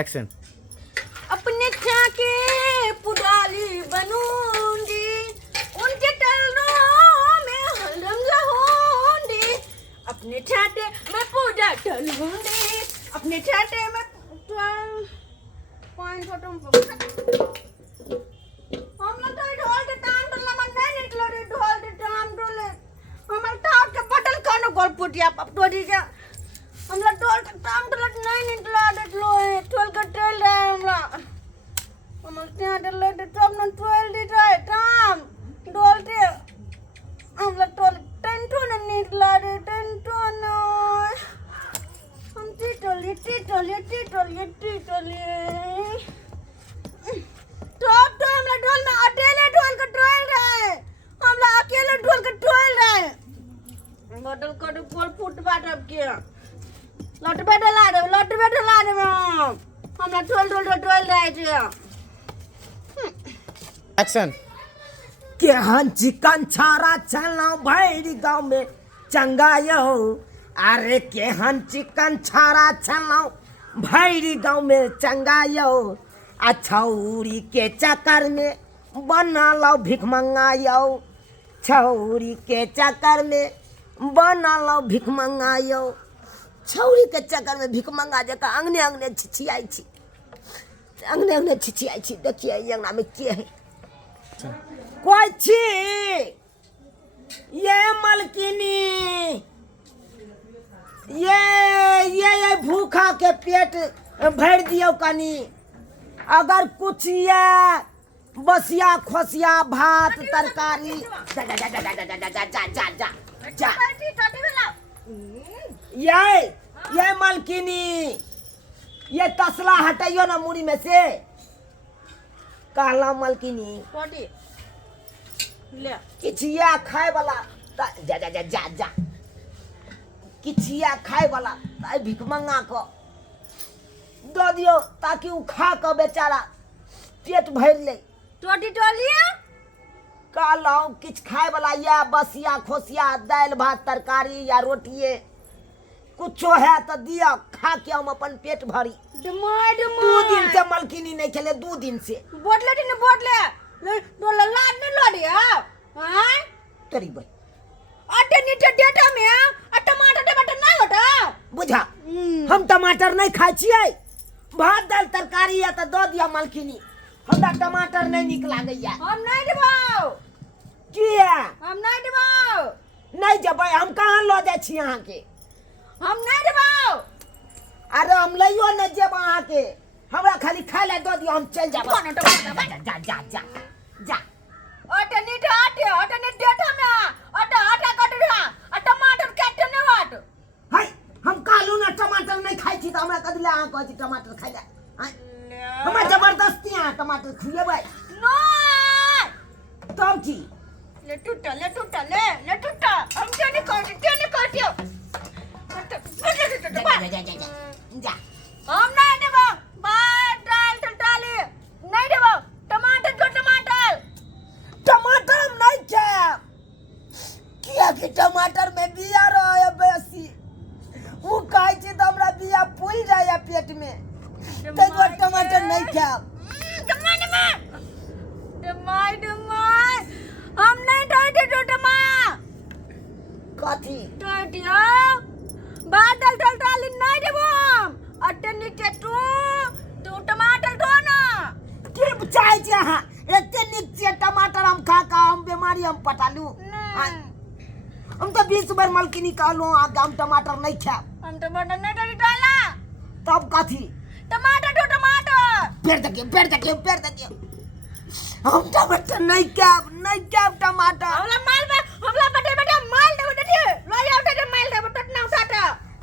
Action. अपने छा के पुडाली बनूंगी, उनके टलनों में हरदम रहूंगी। अपने छाटे में पूजा टलूंगी, अपने छाटे में पॉइंट फोटो हम लोग तो ढोल के टांग टोलना मन नहीं निकलो रे, ढोल के टांग टोले हमर टांग के बटल कानो गोल पुटिया पपटोरी के हमरा ढोल के टांग टोलत नहीं निकलो देखलो है ढोल के टोल रहे हमरा हमर ત્યાં टोले तो सब न टोल दी रहे टांग ढोल के हमरा टोल टेंटो न निकला रे टेंटो न हम टी टोली टॉप तो हमरा ढोल में अकेले ढोल के टोल रहे, हमरा अकेले ढोल के टोल रहे बटल कट फुल फुट बाटब के लट बेटा ला दे हमरा टोल रहे छे। एक्शन। केहन चिकन छारा चलना भैरी गाँव में चंगायो, अरे केहन चिकन छारा चलना भैरी गाँव में चंगायो, छौरी के चक्कर में बनल भिख मंगायो, छौरी के चक्कर में बनल भिख मंगायो, छौरी के चक्कर में भिख मंगा जका अंगने अंगने छिछियाई छी, अंगने छिछियाई छी। देखिए अंगना में के है कोई छी ये मलकिनी, ये भूखा के पेट भर दियो कनी, अगर कुछ ये बसिया खोसिया भात तरकारी जा जा जा जा जा जा जा जा जा जा ये मलकिनी ये तसला हटाइयो ना मुड़ी में से, कहला मलकिनी टोटी ले किछिया खाए वाला जा जा जा जा जा किछिया खाए वाला भिख मंगा को दो दियो ताकि उ खा के बेचारा पेट भर ले। टोटी टोलिया कहलाऊ किछ खाए वाला या बसिया खोसिया दाल भात तरकारी या रोटिए कुछो है तो दिया, खा के हम अपन पेट भरी। डमाय 2 दिन से मलकिनी नहीं खेले, 2 दिन से बोटले टी ने बोटले डोला लाड ने लोडिया हां तोरी भाई अटे नीचे डेटा में टमाटर टमाटर नहीं होता बुझा। हम टमाटर नहीं खाई छिए, भात दाल तरकारी या तो दो दिया मलकिनी, हमरा टमाटर नहीं निक लागैया। हम नहीं देबो किया हम नहीं देबो नहीं जबै, हम कहाँ लो जाय छी अहाँ के, हम नहीं देबो अरे हम लइयो न जेब अहाँ के, हमरा खाली खाए ले दो दियो, हम चल जाब। जा जा जा जा अटे नीचे डेटा में अटे कट रहा टमाटर काटे नहीं हट हाय हम कहलू ना टमाटर नहीं खाई छी, तो हमरा कदले अहाँ कहै छी टमाटर खाइ ले, हमरा जबरदस्ती अहाँ टमाटर खुएबै नो तब की ले टूटा हम क्या नहीं काटियो जा हम नहीं देबो भात दाल टटाली नहीं देबो टमाटर टमाटर हम नहीं खाएब, किया कि टमाटर में बिया रहे बेसी, उ खाई छी तो हमरा बिया फूल जाए पेट में, तै दुआरे टमाटर नहीं खाएब। डमाय हम नहीं टोटे टोटमा कथी टोटियो बादल टटाली नहीं देबो अटे नीचे तू टमाटर दो ना की चाहे छी अहाँ, एते नीक छै टमाटर हम खा का हम बीमारी हम पटालू। हम तो 20 बार मलकिनी कहलू हम टमाटर नहीं खाएब, हम टमाटर नहीं डाला तब कथी टमाटर पेड़ देखियो हम टमाटर नहीं खाएब टमाटर। हमला बेटे माल दे लो जा उठे माल दे टटना उठाता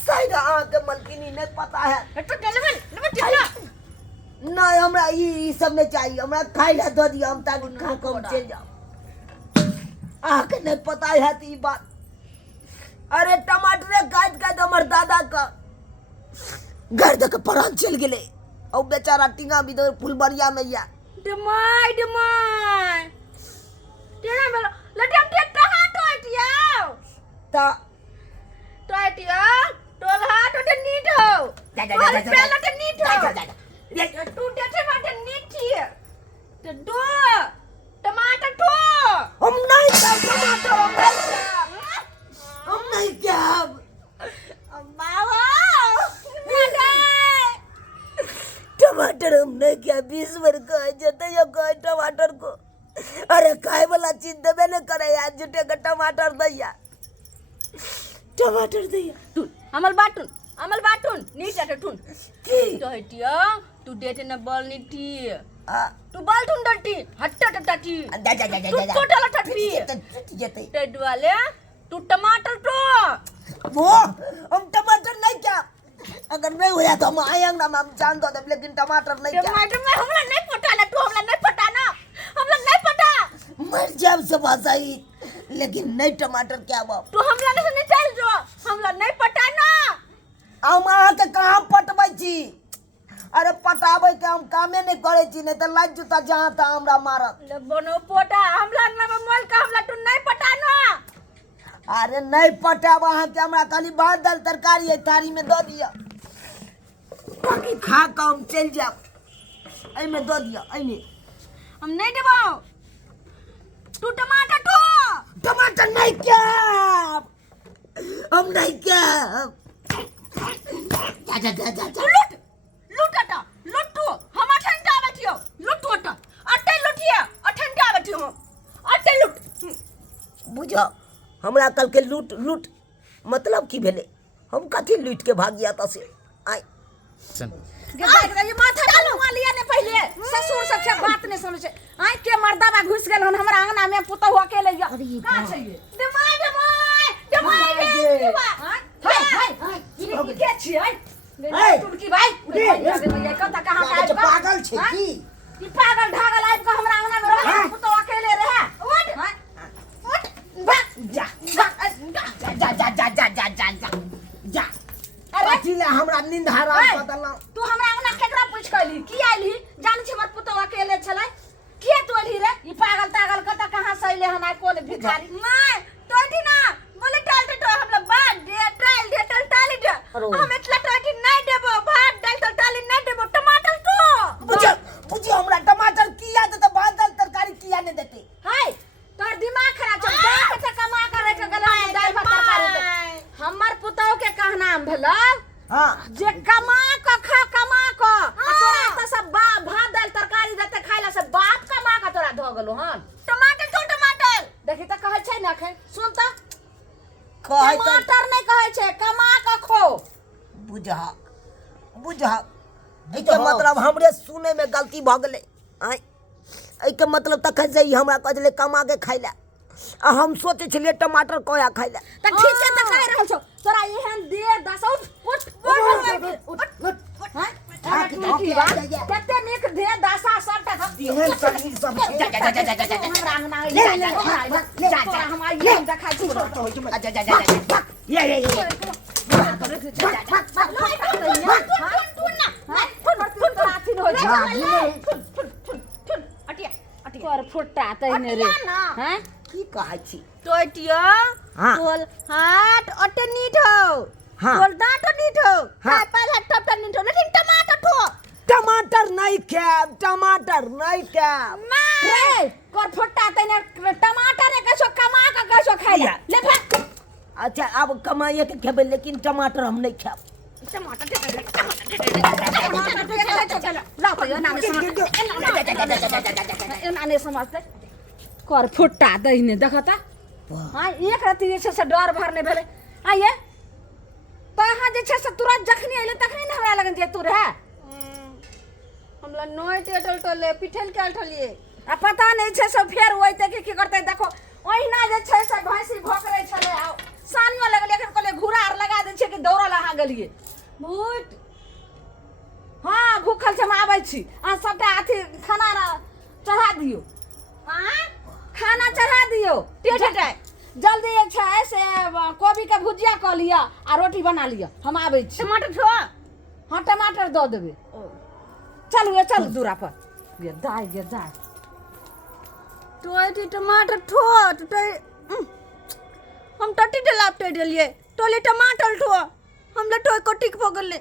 सही अहाँ के मलकिनी नहीं पता है तो लेवल नहीं, हमरा ई सब नहीं चाहिए, हमरा खाई ले दो दियो, हम ताकि खा के हम चल जाओ। अहाँ के नहीं पता है तो ई बात, अरे टमाटर काट हमर दादा का घर तक प्राण चल गेले, और बेचारा टिंगा भी दो फुलबरिया में या डमाय तेरा बेला लटम के कहां टोटिया ता टोटिया टोल हाथ उठे नीट हो जा जा जा जा पहले तो नीट हो तू टमाटर नीची तो दो टमाटर ठो हम नहीं खाब टमाटर, हम नहीं खाब। बाबा टमाटर हम नहीं खाब, 20 बार कहे जते यो कहे टमाटर को। अरे खाए वाला चीज देबे न करे यार, जुटे का टमाटर दैया, टमाटर दैया। तू अमल बाटून नीच ठुन की तो हटिया तू देते न बॉल नीटी आ तू बॉल ठुन डटी हट्टा टटी जा जा जा जा जा टोटल टटी जते टेड वाले तू टमाटर तो वो हम टमाटर नहीं खाब। अगर नहीं होया तो हम आएंगे ना, हम जान दो, लेकिन टमाटर नहीं खाब। टमाटर में हमला नहीं पटाना, तू हमला नहीं पटाना, हमला नहीं पटा मर जाब सब सही, लेकिन नहीं टमाटर क्या बाप। तू हमला नहीं चल जो हमला नहीं पटाना। हम अहाँ के कहाँ पटबै छी? अरे पटाबै के हम कामे नहीं करे छी, नहीं तो लाज जूता जहाँ तहाँ हमरा मारत। ले बनो पोटा हमला ना मोल का हमला तू नहीं पटाना। अरे नहीं पटाब अहाँ के, हमरा खाली भात दाल तरकारी है थारी में दो दिया, बाकी खा के हम चल जाब। एहि में दो दिया, एहि में हम नहीं देबो। तू टमाटर तो टमाटर नहीं खाब, हम नहीं खाब। जा जा जा जा जा लूट तू हम अठंडा बैठियो लूट अट्टे लूटिए अठंडा बैठियो अट्टे लूट बुझो हमरा कल के लूट लूट मतलब की भेले, हम कथी लूट के भाग गया से आय ये माथा डालो लिया ने पहले ससुर सबसे बात नहीं समझे। आय के मर्दा बा घुस गेल हमरा आंगना में पुता हुआ के ले गया का चाहिए दमाई हाय के छी हाय तुलकी भाई ये कता कहां का आइब पागल छे की? ई पागल ढागल आइब का हमरा आंगना में रह पुता अकेले रहे उठ जा जा जा जा जा जा जा जा जा जा। अरे चिल्ला हमरा नींद हराम बदलना। तू हमरा अंगना केकरा पूछ कहली की आइली जान छी हमर पुतवा अकेले छलै के तू आइली रे ई पागल तागल कता कहां से आइले हन कोन भिखारी नहीं तोटी ना बोले टाल तो हमरा बात दे टाल दे हम इतना टाटी नहीं देबो भात डाल टाली नहीं देबो टमाटर तो बुझो हमरा टमाटर किया देते, भात दाल तरकारी किया नहीं देते। हाय तोर दिमाग खराब छ देख के कमा करे के गला में दाल भात तरकारी हमर पुतौ के कहना भेलो हां जे कमा क खा कमा क तोरा त सब भात दाल तरकारी देते खाइला से बाप कमा क तोरा ध गेलो हन टमाटर तो टमाटर देखि त कहै छै न खे सुन त कहै त टमाटर नहीं कहै छै कमा क खो बुझा एके मतलब हमरे सुने में गलती भ गेलै। आय एके मतलब तक से ही हमरा कहले कमा के खाइला, आ हम सोचे छलिए टमाटर कोया खाइला। त ठीक है त कह रहल छौ तोरा एहन दे दस उठ कते निक दे दसा सबटा एहन शरीर सब जा जा जा जा जा हमरा अंगना जा जा हम आइए देखा छी जा जा जा ये कर फुट्टा तइने रे हैं की कहै छी? टोटियो हाँ। तोल हाथ अटे नीट हो हाँ। तोल दांत नीट हो हाँ। हाय पाल हाथ टप नीट हो लेकिन टमाटर ठो टमाटर नहीं खाब, टमाटर नहीं खाब। रे कर फुट्टा तइने टमाटर रे कैसो कमा के कैसो खाइला ले भाग। अच्छा अब कमाइए के खेबे, लेकिन टमाटर हम नहीं खाब। टमाटर लाओ तो नाने समझते कर फुट्टा दहीने देखता हाँ एक रति जे से डर भर नहीं भेले आइए तो हाँ जे से तुरंत जखनी अइले तखनी न हमरा लगन जे तू रहे हमला नोय टेटल टले पिठल के ठलिए आ पता नहीं छे सब फेर ओइते की करते देखो ओहिना जे छे से भैंसी भोकरे छले आ सानियो लगले एखन कोले घुरा आर लगा दे छे कि दौड़ा लहा गेलिए भूत हाँ भूखल से हम आबै छी आ सबटा अथी खाना चढ़ा दियो हाँ खाना चढ़ा दियो टेटाय जल्दी एक छै से कोबी के भुजिया क लिया आ रोटी बना लिया हम आबै छी टमाटर छो हाँ टमाटर दो देबे चलू ये चल दूरा पर ये दाय टोटी टमाटर ठो हम टटी डलापटे देलिए टोले टमाटर ठो हम ले टोय को टिक भ गेले